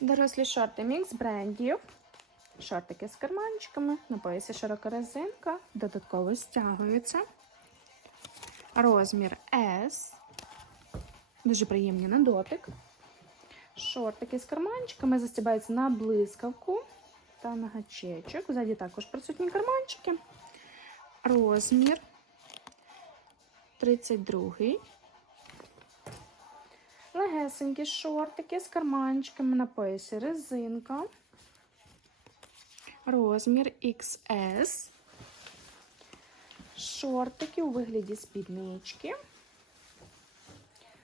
Дорослі шорти мікс брендів. Шортики з карманчиками, на поясі широка резинка, додатково стягуються. Розмір S. Дуже приємні на дотик. Шортики з карманчиками застібаються на блискавку та на гачечок. Ззаді також присутні карманчики. Розмір 32. Легесенькі шортики з карманчиками на поясі резинка. Розмір XS. Шортики у вигляді спіднички.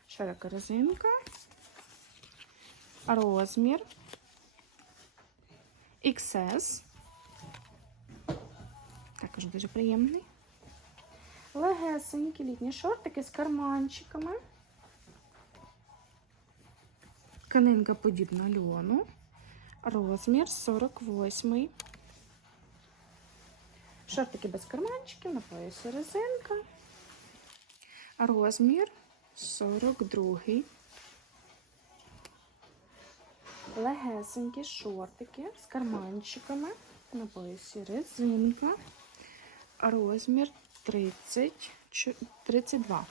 Широка резинка. Розмір XS. Також дуже приємний. Легесенькі літні шортики з карманчиками. Тканинка подібна льону. Розмір 48. Шортики без карманчиків, на поясі резинка. Розмір 42. Легесенькі шортики з карманчиками, на поясі резинка. Розмір 30, 32.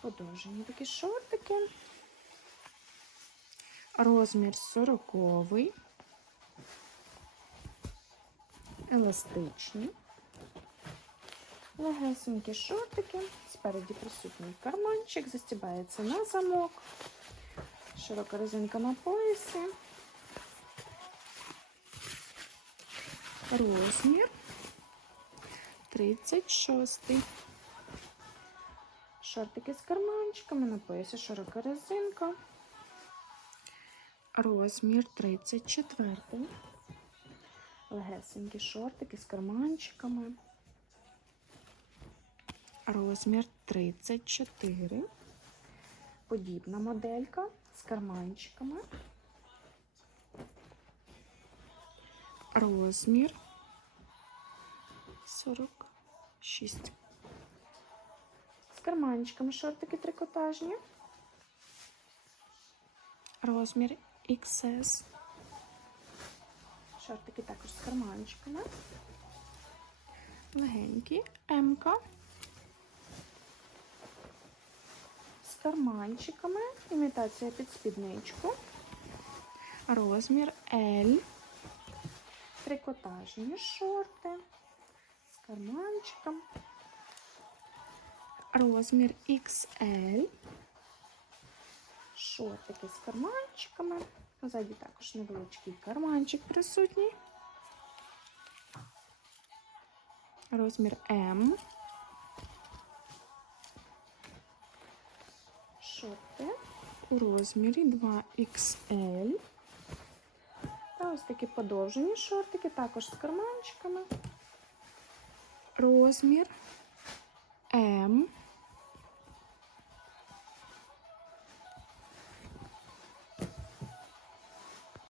Подовжені такі шортики. Розмір 40. Еластичні. Легесенькі шортики. Спереді присутній карманчик, застібається на замок. Широка резинка на поясі. Розмір 36. Шортики з карманчиками, на широка резинка. Розмір 34. Легесенькі шортики з карманчиками. Розмір 34. Подібна моделька з карманчиками. Розмір 46. Карманчиками шортики трикотажні. Розмір XS. Шортики також з карманчиками. Легенькі. М-ка. З карманчиками. Імітація під спідничку. Розмір L. Трикотажні шорти. З карманчиком. Розмір XL. Шортики з карманчиками. Позаді також невеличкий карманчик присутній. Розмір М. Шорти у розмірі 2XL. Та ось такі подовжені шортики, також з карманчиками. Розмір М.